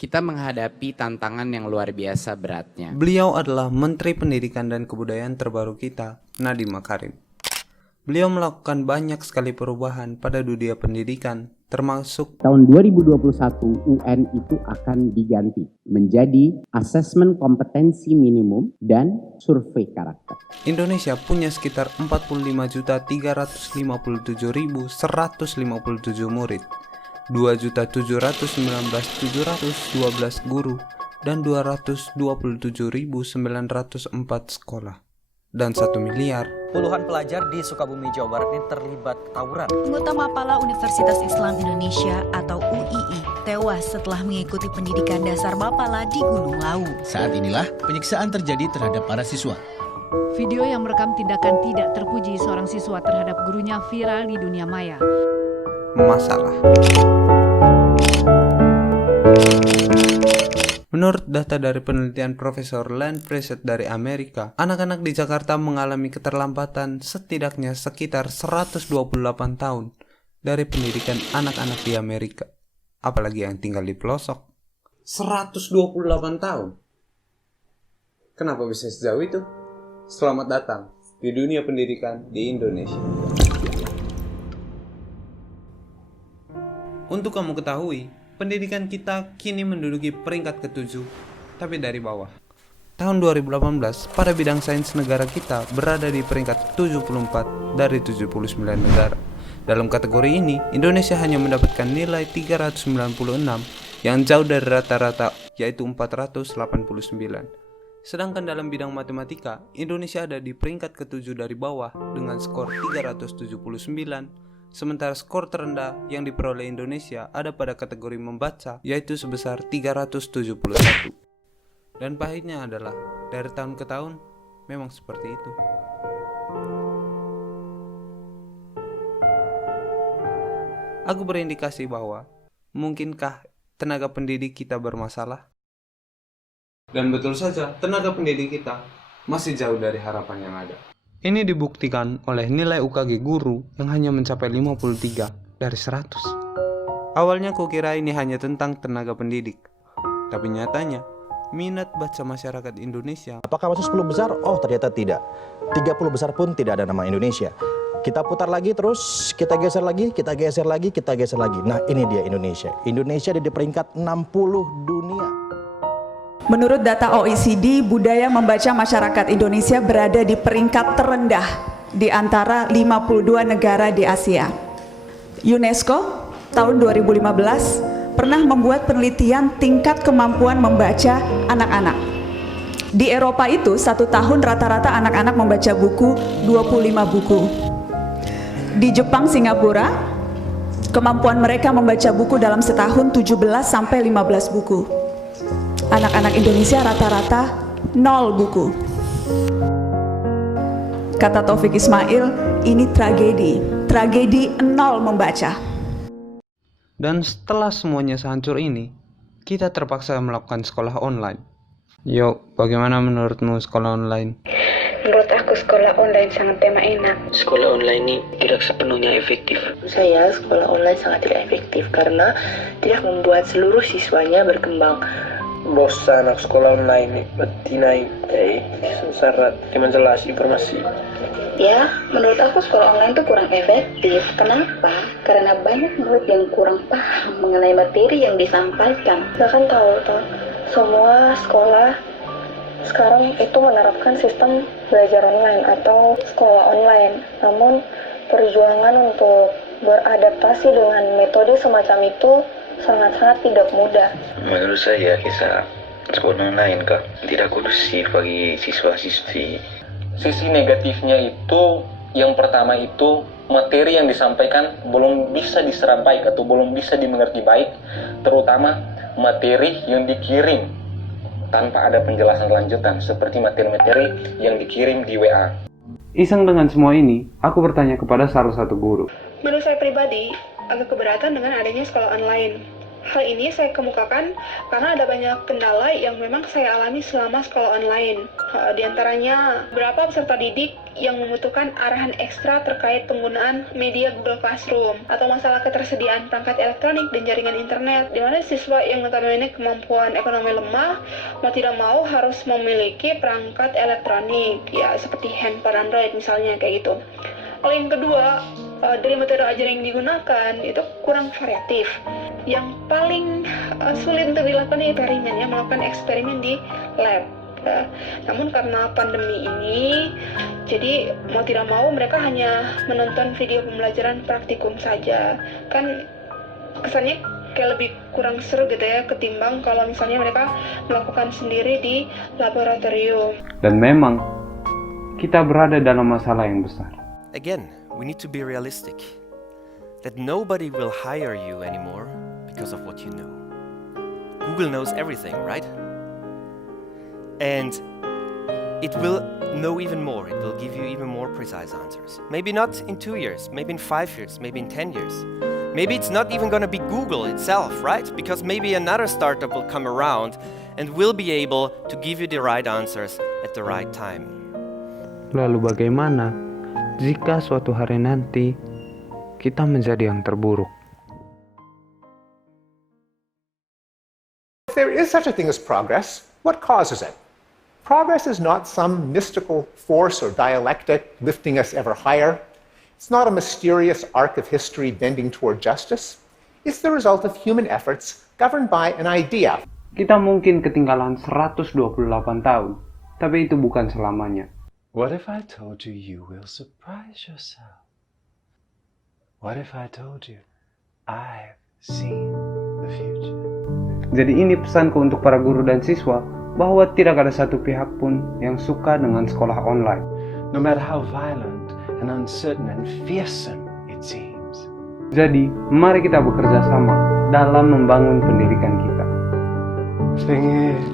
Kita menghadapi tantangan yang luar biasa beratnya. Beliau adalah Menteri Pendidikan dan Kebudayaan terbaru kita, Nadiem Makarim. Beliau melakukan banyak sekali perubahan pada dunia pendidikan, termasuk tahun 2021 UN itu akan diganti menjadi asesmen kompetensi minimum dan survei karakter. Indonesia punya sekitar 45.357.157 murid, 2.719.712 guru, dan 227.904 sekolah. Dan 1 miliar. Puluhan pelajar di Sukabumi, Jawa Barat ini terlibat tawuran. Anggota Mapala Universitas Islam Indonesia atau UII tewas setelah mengikuti pendidikan dasar Mapala di Gunung Lawu. Saat inilah penyiksaan terjadi terhadap para siswa. Video yang merekam tindakan tidak terpuji seorang siswa terhadap gurunya viral di dunia maya. Masalah. Menurut data dari penelitian Profesor Len Preset dari Amerika, anak-anak di Jakarta mengalami keterlambatan setidaknya sekitar 128 tahun dari pendidikan anak-anak di Amerika. Apalagi yang tinggal di pelosok. 128 tahun? Kenapa bisa sejauh itu? Selamat datang di dunia pendidikan di Indonesia. Untuk kamu ketahui, pendidikan kita kini menduduki peringkat ke-7, tapi dari bawah. Tahun 2018, pada bidang sains negara kita berada di peringkat 74 dari 79 negara. Dalam kategori ini, Indonesia hanya mendapatkan nilai 396 yang jauh dari rata-rata, yaitu 489. Sedangkan dalam bidang matematika, Indonesia ada di peringkat ke-7 dari bawah dengan skor 379. Sementara skor terendah yang diperoleh Indonesia ada pada kategori membaca, yaitu sebesar 371. Dan pahitnya adalah, dari tahun ke tahun, memang seperti itu. Aku berindikasi bahwa, mungkinkah tenaga pendidik kita bermasalah? Dan betul saja, tenaga pendidik kita masih jauh dari harapan yang ada. Ini dibuktikan oleh nilai UKG guru yang hanya mencapai 53 dari 100. Awalnya kukira ini hanya tentang tenaga pendidik. Tapi nyatanya, minat baca masyarakat Indonesia. Apakah masuk 10 besar? Oh, ternyata tidak. 30 besar pun tidak ada nama Indonesia. Kita putar lagi terus, kita geser lagi, kita geser lagi, kita geser lagi. Nah, ini dia Indonesia. Indonesia di peringkat 60 dunia. Menurut data OECD, budaya membaca masyarakat Indonesia berada di peringkat terendah di antara 52 negara di Asia. UNESCO tahun 2015 pernah membuat penelitian tingkat kemampuan membaca anak-anak. Di Eropa itu 1 tahun rata-rata anak-anak membaca buku 25 buku. Di Jepang, Singapura, kemampuan mereka membaca buku dalam setahun 17 sampai 15 buku. Anak-anak Indonesia rata-rata 0 buku. Kata Taufik Ismail, ini tragedi 0 membaca. Dan setelah semuanya sehancur ini, kita terpaksa melakukan sekolah online. Yuk, bagaimana menurutmu sekolah online? Menurut aku sekolah online sangat tema enak. Sekolah online ini tidak sepenuhnya efektif. Saya sekolah online sangat tidak efektif karena tidak membuat seluruh siswanya berkembang. Bosan anak sekolah online betinai sengsara dengan jelas informasi. Ya, menurut aku sekolah online itu kurang efektif. Kenapa? Karena banyak murid yang kurang paham mengenai materi yang disampaikan. Kita kan tahu semua sekolah sekarang itu menerapkan sistem belajar online atau sekolah online. Namun perjuangan untuk beradaptasi dengan metode semacam itu sangat-sangat tidak mudah. Menurut saya kisah sekolah online tidak kondusif bagi siswa-siswi. Sisi negatifnya itu, yang pertama itu materi yang disampaikan belum bisa diserap baik atau belum bisa dimengerti baik, terutama materi yang dikirim tanpa ada penjelasan lanjutan seperti materi-materi yang dikirim di WA. Iseng dengan semua ini, aku bertanya kepada salah satu guru. Menurut saya pribadi, agak keberatan dengan adanya sekolah online. Hal ini saya kemukakan karena ada banyak kendala yang memang saya alami selama sekolah online. Di antaranya, beberapa peserta didik yang membutuhkan arahan ekstra terkait penggunaan media Google Classroom, atau masalah ketersediaan perangkat elektronik dan jaringan internet, di mana siswa yang notabene kemampuan ekonomi lemah mau tidak mau harus memiliki perangkat elektronik, ya seperti handphone Android misalnya, kayak gitu. Lalu yang kedua, dari metode ajar yang digunakan itu kurang variatif. Yang paling sulit untuk dilakukan eksperimen, ya, melakukan eksperimen di lab. Namun karena pandemi ini, jadi mau tidak mau mereka hanya menonton video pembelajaran praktikum saja. Kan kesannya kayak lebih kurang seru gitu ya, ketimbang kalau misalnya mereka melakukan sendiri di laboratorium. Dan memang kita berada dalam masalah yang besar. Again, we need to be realistic. That nobody will hire you anymore because of what you know. Google knows everything, right? And it will know even more. It will give you even more precise answers. Maybe not in 2 years, maybe in 5 years, maybe in 10 years. Maybe it's not even going to be Google itself, right? Because maybe another startup will come around and will be able to give you the right answers at the right time. Lalu bagaimana jika suatu hari nanti kita menjadi yang terburuk? If there is such a thing as progress, what causes it? Progress is not some mystical force or dialectic lifting us ever higher. It's not a mysterious arc of history bending toward justice. It's the result of human efforts governed by an idea. Kita mungkin ketinggalan 128 tahun, tapi itu bukan selamanya. What if I told you you will surprise yourself? What if I told you I've seen the future? Jadi ini pesanku untuk para guru dan siswa, bahwa tidak ada satu pihak pun yang suka dengan sekolah online. No matter how violent and uncertain and fearsome it seems. Jadi, mari kita bekerja sama dalam membangun pendidikan kita. The thing is,